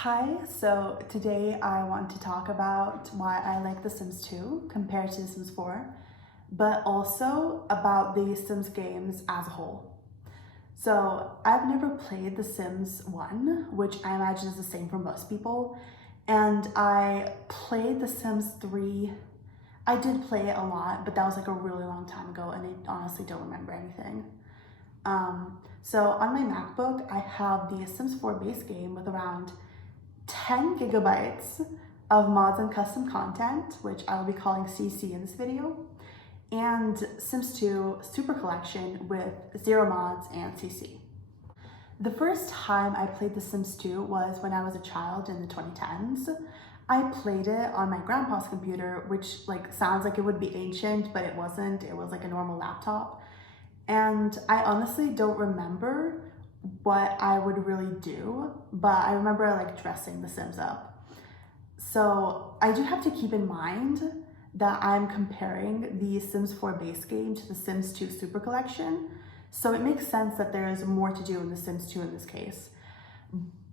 Hi, so today I want to talk about why I like The Sims 2 compared to The Sims 4, but also about the Sims games as a whole. So I've never played The Sims 1, which I imagine is the same for most people, and I played The Sims 3. I did play it a lot, but that was like a really long time ago, and I honestly don't remember anything. So on my MacBook, I have the Sims 4 base game with around 10 gigabytes of mods and custom content, which I will be calling CC in this video, and Sims 2 Super Collection with 0 mods and CC. The first time I played The Sims 2 was when I was a child in the 2010s. I played it on my grandpa's computer, which sounds like it would be ancient, but it wasn't. It was like a normal laptop. And I honestly don't remember what I would really do, but I remember like dressing the Sims up. So I do have to keep in mind that I'm comparing the Sims 4 base game to the Sims 2 Super Collection. So it makes sense that there is more to do in the Sims 2 in this case.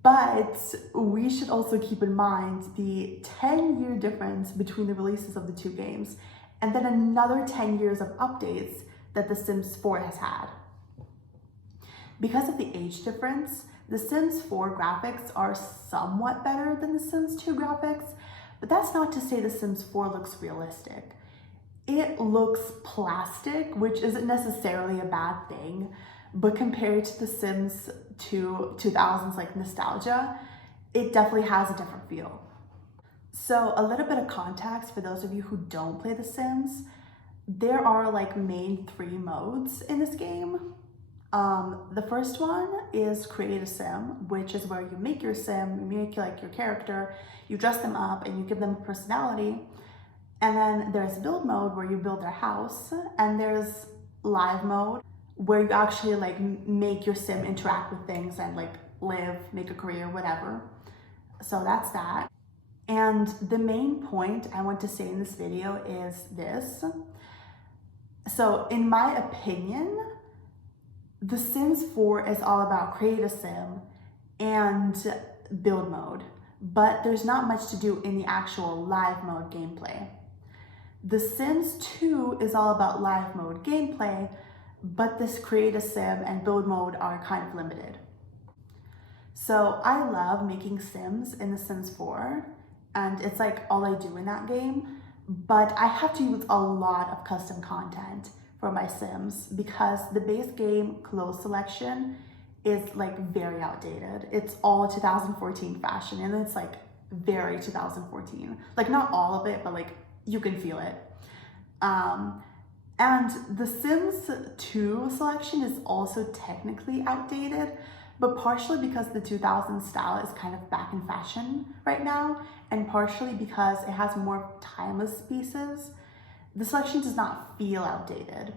But we should also keep in mind the 10-year difference between the releases of the two games, and then another 10 years of updates that The Sims 4 has had. Because of the age difference, The Sims 4 graphics are somewhat better than The Sims 2 graphics, but that's not to say The Sims 4 looks realistic. It looks plastic, which isn't necessarily a bad thing, but compared to The Sims 2 2000s like nostalgia, it definitely has a different feel. So a little bit of context for those of you who don't play The Sims. There are like main 3 modes in this game. The first one is create a sim, which is where you make your sim, you make like your character, you dress them up and you give them a personality. And then there's build mode where you build their house, and there's live mode where you actually like make your sim interact with things and like live, make a career, whatever. So that's that. And the main point I want to say in this video is this. So in my opinion, The Sims 4 is all about create a sim and build mode, but there's not much to do in the actual live mode gameplay. The Sims 2 is all about live mode gameplay, but this create a sim and build mode are kind of limited. So I love making sims in The Sims 4, and it's like all I do in that game, but I have to use a lot of custom content for my sims because the base game clothes selection is like very outdated. It's all 2014 fashion, and it's like very 2014. Like not all of it, but like you can feel it. And the Sims 2 selection is also technically outdated, but partially because the 2000s style is kind of back in fashion right now, and partially because it has more timeless pieces. The selection does not feel outdated.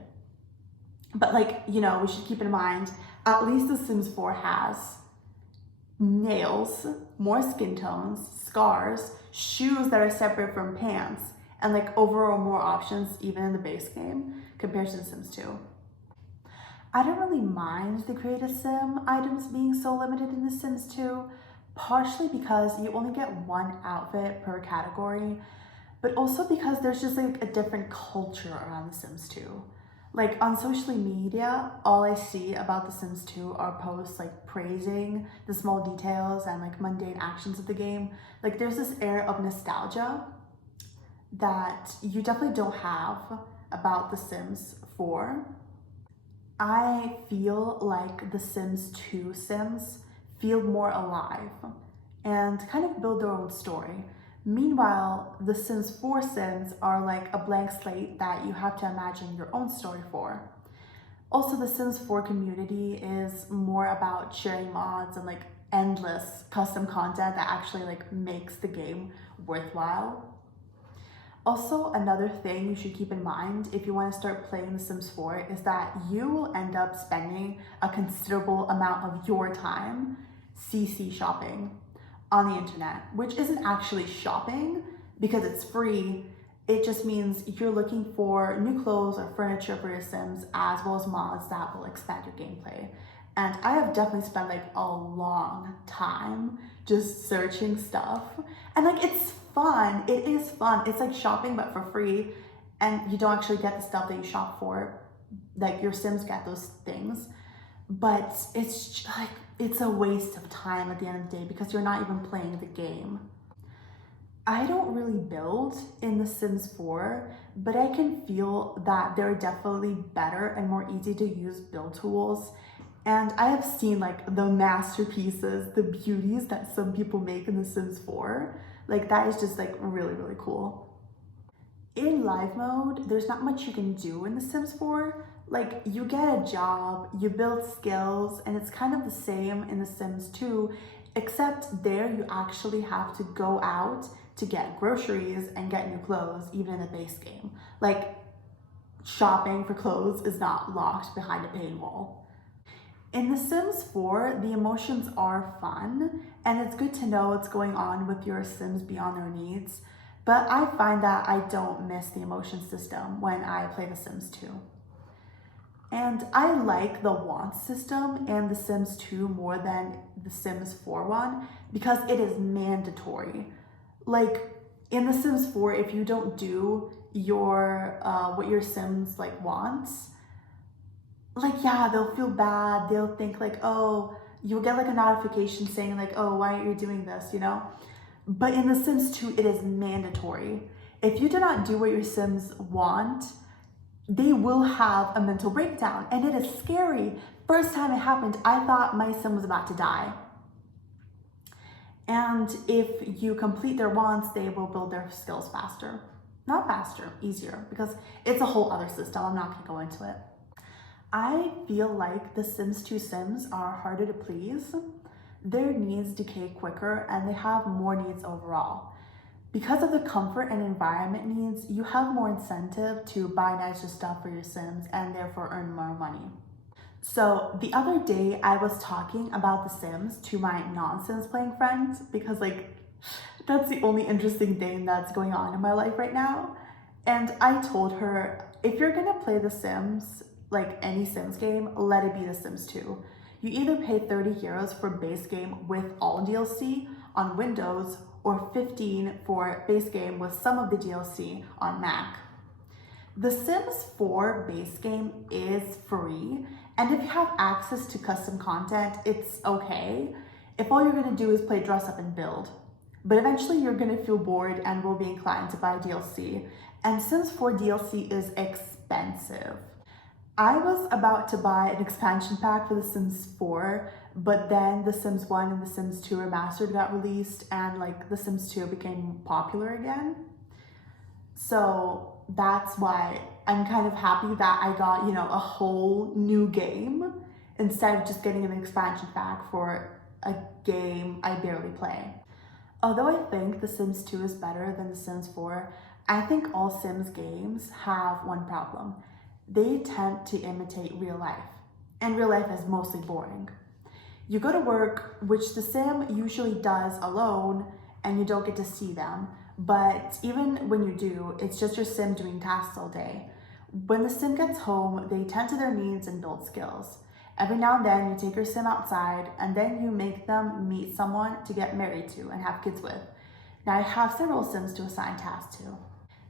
But we should keep in mind, at least The Sims 4 has nails, more skin tones, scars, shoes that are separate from pants, and like overall more options even in the base game compared to The Sims 2. I don't really mind the create a sim items being so limited in The Sims 2, partially because you only get one outfit per category, but also because there's just like a different culture around The Sims 2. Like on social media, all I see about The Sims 2 are posts like praising the small details and like mundane actions of the game. Like there's this air of nostalgia that you definitely don't have about The Sims 4. I feel like The Sims 2 Sims feel more alive and kind of build their own story. Meanwhile, The Sims 4 Sims are like a blank slate that you have to imagine your own story for. Also, The Sims 4 community is more about sharing mods and like endless custom content that actually like makes the game worthwhile. Also, another thing you should keep in mind if you want to start playing The Sims 4 is that you will end up spending a considerable amount of your time CC shopping on the internet, which isn't actually shopping because it's free. It just means you're looking for new clothes or furniture for your Sims, as well as mods that will expand your gameplay. And I have definitely spent like a long time just searching stuff. And like, it's fun. It is fun. It's like shopping, but for free. And you don't actually get the stuff that you shop for. Like your Sims get those things. But it's like, it's a waste of time at the end of the day because you're not even playing the game. I don't really build in The Sims 4, but I can feel that there are definitely better and more easy to use build tools. And I have seen like the masterpieces, the beauties that some people make in The Sims 4. Like that is just like really, really cool. In live mode, there's not much you can do in The Sims 4. Like you get a job, you build skills, and it's kind of the same in The Sims 2, except there you actually have to go out to get groceries and get new clothes, even in the base game. Like shopping for clothes is not locked behind a paywall. In The Sims 4, the emotions are fun, and it's good to know what's going on with your Sims beyond their needs, but I find that I don't miss the emotion system when I play The Sims 2. And I like the want system in The Sims 2 more than The Sims 4 one because it is mandatory. Like in The Sims 4, if you don't do your what your Sims like wants, like yeah, they'll feel bad. They'll think like, oh, you'll get like a notification saying like, oh, why aren't you doing this, you know? But in The Sims 2, it is mandatory. If you do not do what your Sims want, they will have a mental breakdown, and it is scary. First time it happened, I thought my Sim was about to die. And if you complete their wants, they will build their skills faster. Not faster, easier, because it's a whole other system. I'm not gonna go into it. I feel like the Sims 2 Sims are harder to please. Their needs decay quicker and they have more needs overall. Because of the comfort and environment needs, you have more incentive to buy nicer stuff for your Sims and therefore earn more money. So the other day I was talking about The Sims to my non-Sims playing friends because like that's the only interesting thing that's going on in my life right now. And I told her, if you're gonna play The Sims, like any Sims game, let it be The Sims 2. You either pay 30 euros for base game with all DLC on Windows or 15 for base game with some of the DLC on Mac. The Sims 4 base game is free, and if you have access to custom content, it's okay. If all you're gonna do is play dress up and build. But eventually you're gonna feel bored and will be inclined to buy DLC. And Sims 4 DLC is expensive. I was about to buy an expansion pack for The Sims 4, but then The Sims 1 and The Sims 2 Remastered got released and like The Sims 2 became popular again. So that's why I'm kind of happy that I got, you know, a whole new game instead of just getting an expansion pack for a game I barely play. Although I think The Sims 2 is better than The Sims 4, I think all Sims games have one problem. They tend to imitate real life, and real life is mostly boring. You go to work, which the Sim usually does alone, and you don't get to see them. But even when you do, it's just your Sim doing tasks all day. When the Sim gets home, they tend to their needs and build skills. Every now and then you take your Sim outside and then you make them meet someone to get married to and have kids with. Now I have several Sims to assign tasks to.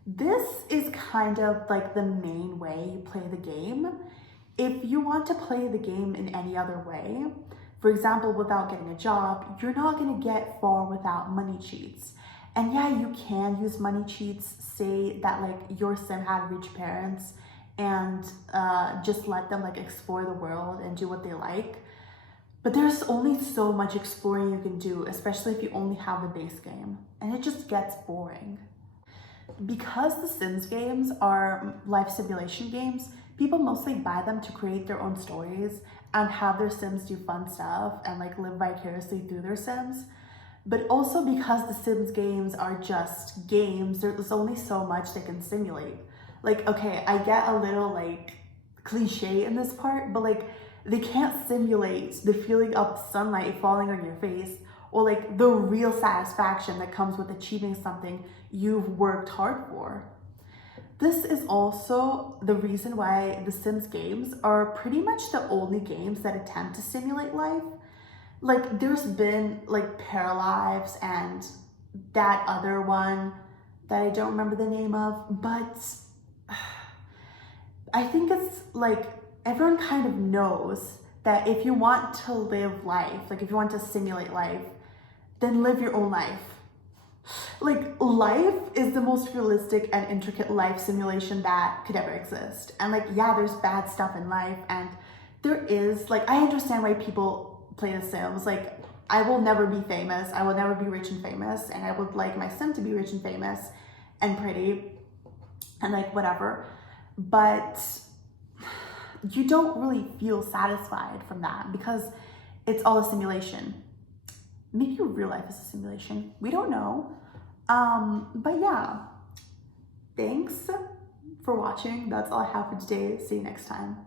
This is kind of like the main way you play the game. If you want to play the game in any other way, for example, without getting a job, you're not gonna get far without money cheats. And yeah, you can use money cheats, say that like your Sim had rich parents and just let them like explore the world and do what they like. But there's only so much exploring you can do, especially if you only have the base game, and it just gets boring. Because the Sims games are life simulation games, people mostly buy them to create their own stories and have their Sims do fun stuff and like live vicariously through their Sims. But also because the Sims games are just games, there's only so much they can simulate. Like, okay, I get a little like cliche in this part, but like they can't simulate the feeling of sunlight falling on your face or like the real satisfaction that comes with achieving something you've worked hard for. This is also the reason why the Sims games are pretty much the only games that attempt to simulate life. Like there's been like Paralives and that other one that I don't remember the name of, but I think it's like everyone kind of knows that if you want to live life, like if you want to simulate life, then live your own life. Like life is the most realistic and intricate life simulation that could ever exist. And like, yeah, there's bad stuff in life, and there is, like, I understand why people play The Sims. Like, I will never be famous. I will never be rich and famous, and I would like my sim to be rich and famous and pretty and like whatever. But you don't really feel satisfied from that because it's all a simulation. Maybe real life is a simulation. We don't know. But yeah, thanks for watching. That's all I have for today. See you next time.